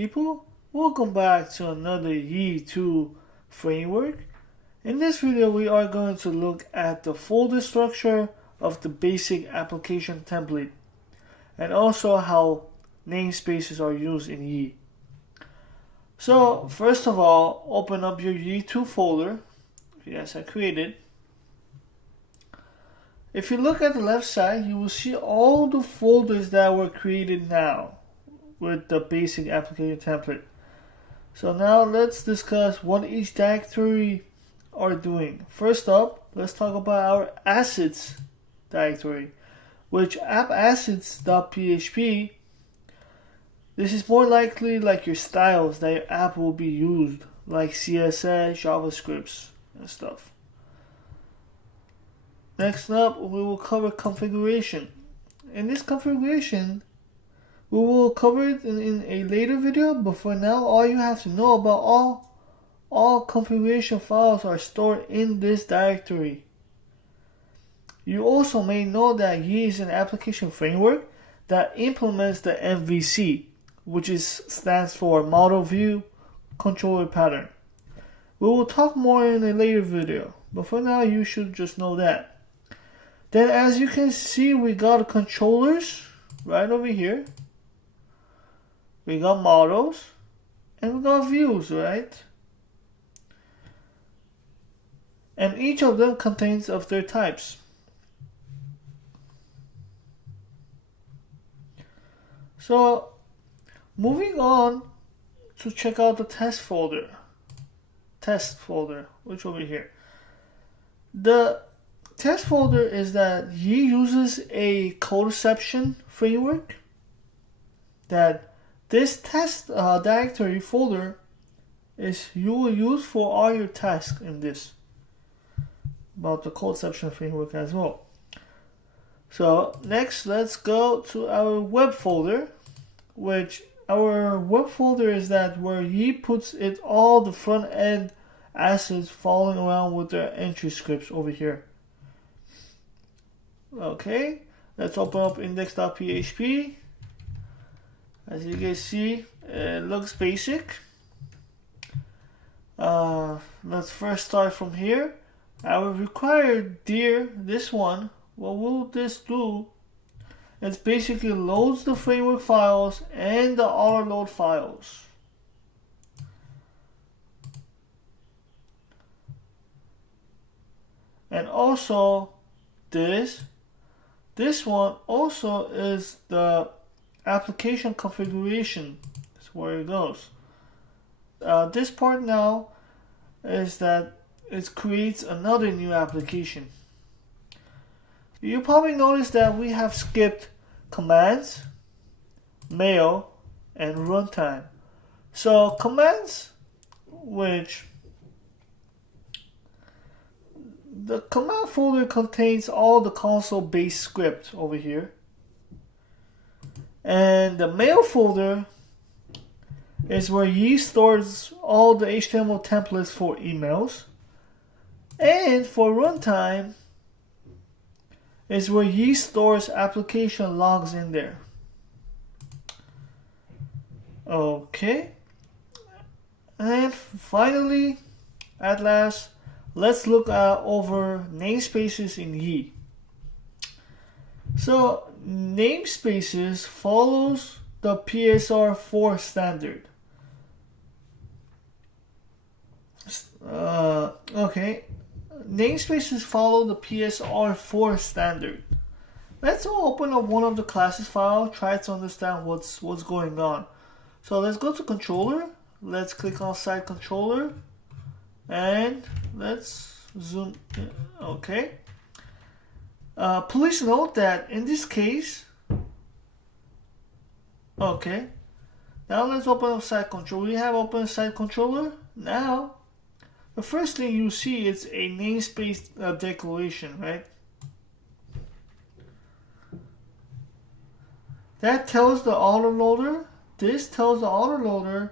people, welcome back to another Yi2 framework. In this video we are going to look at the folder structure of the basic application template and also how namespaces are used in Yi. So first of all, open up your Yi2 folder. Yes, I created. If you look at the left side, you will see all the folders that were created now with the basic application template. So now let's discuss what each directory are doing. First up, let's talk about our assets directory, which appassets.php. This is more likely like your styles that your app will be used, like CSS, JavaScripts, and stuff. Next up, we will cover configuration. In this configuration, we will cover it in a later video, but for now, all you have to know about all configuration files are stored in this directory. You also may know that Yi is an application framework that implements the MVC, which stands for Model View Controller Pattern. We will talk more in a later video, but for now, you should just know that. Then as you can see, we got controllers right over here. We got models and we got views, right? And each of them contains of their types. So moving on to check out the test folder, which over here. The test folder is that Yi uses a codeception framework that this test directory folder you will use for all your tasks in this, about the codeception framework as well. So next, let's go to our web folder, which our web folder is that where Yi puts it all the front end assets following around with their entry scripts over here. Okay, let's open up index.php. As you can see, it looks basic. Let's first start from here. Our required dir, this one, what will this do? It basically loads the framework files and the auto load files. And also this one also is the application configuration. That's where it goes. This part now is that it creates another new application. You probably noticed that we have skipped commands, mail, and runtime. So commands, which the command folder contains all the console-based script over here. And the mail folder is where Yi stores all the HTML templates for emails. And for runtime is where Yi stores application logs in there. Okay. And finally, at last, let's look over namespaces in Yi. So namespaces follows the PSR4 standard. Namespaces follow the PSR4 standard. Let's open up one of the classes file, try to understand what's going on. So let's go to controller. Let's click on site controller and let's zoom in. Okay. Please note that in this case, okay, now let's open up site controller. We have open site controller. Now, the first thing you see is a namespace declaration, right? That tells the autoloader, this tells the autoloader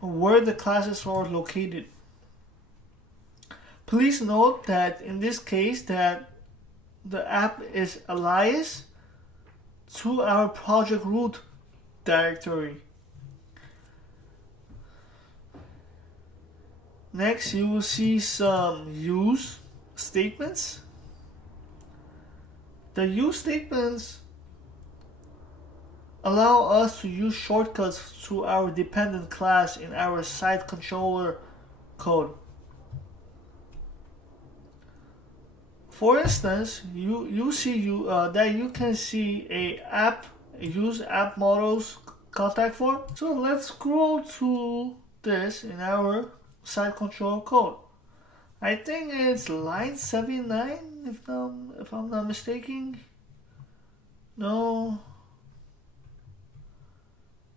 where the classes are located. Please note that in this case that the app is alias to our project root directory. Next, you will see some use statements. The use statements allow us to use shortcuts to our dependent class in our site controller code. For instance, you see that you can see a use app models contact form. So let's scroll to this in our site control code. I think it's line 79 if I'm not mistaken. No,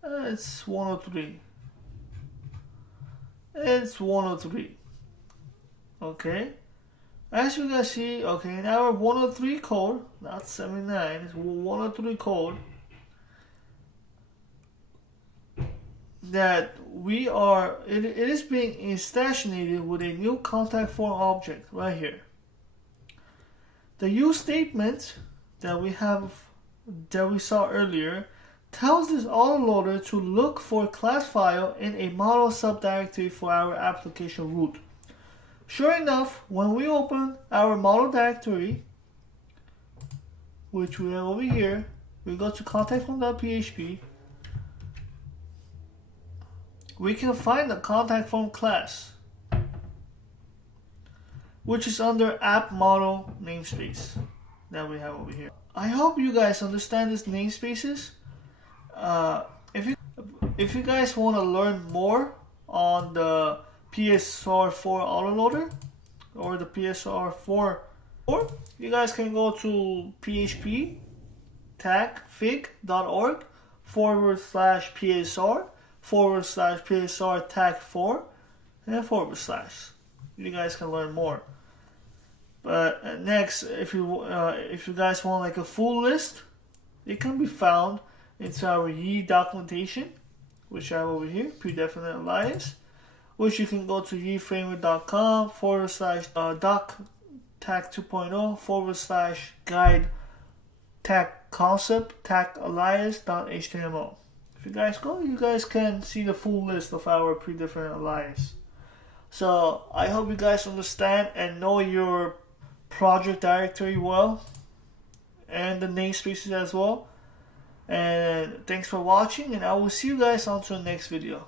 it's 103. It's 103. Okay. As you guys see, okay, in our 103 code, not 79, it's 103 code, that it is being instantiated with a new contact form object right here. The use statement that we saw earlier tells this autoloader to look for a class file in a model subdirectory for our application root. Sure enough, when we open our model directory, which we have over here, we go to contactform.php, we can find the contact form class, which is under app model namespace that we have over here. I hope you guys understand this namespaces. If you guys want to learn more on the PSR4 autoloader or the PSR4, you guys can go to php tagfig.org/PSR/PSR tag4 and /. You guys can learn more. But next, if you guys want like a full list, it can be found into our Yi documentation, which I have over here, predefinite alias, which you can go to yiframer.com /doc tag 2.0 /guide tag concept tag alias.html. If you guys go, you guys can see the full list of our predefinite alias. So I hope you guys understand and know your project directory well, and the namespaces as well. And thanks for watching, and I will see you guys on to the next video.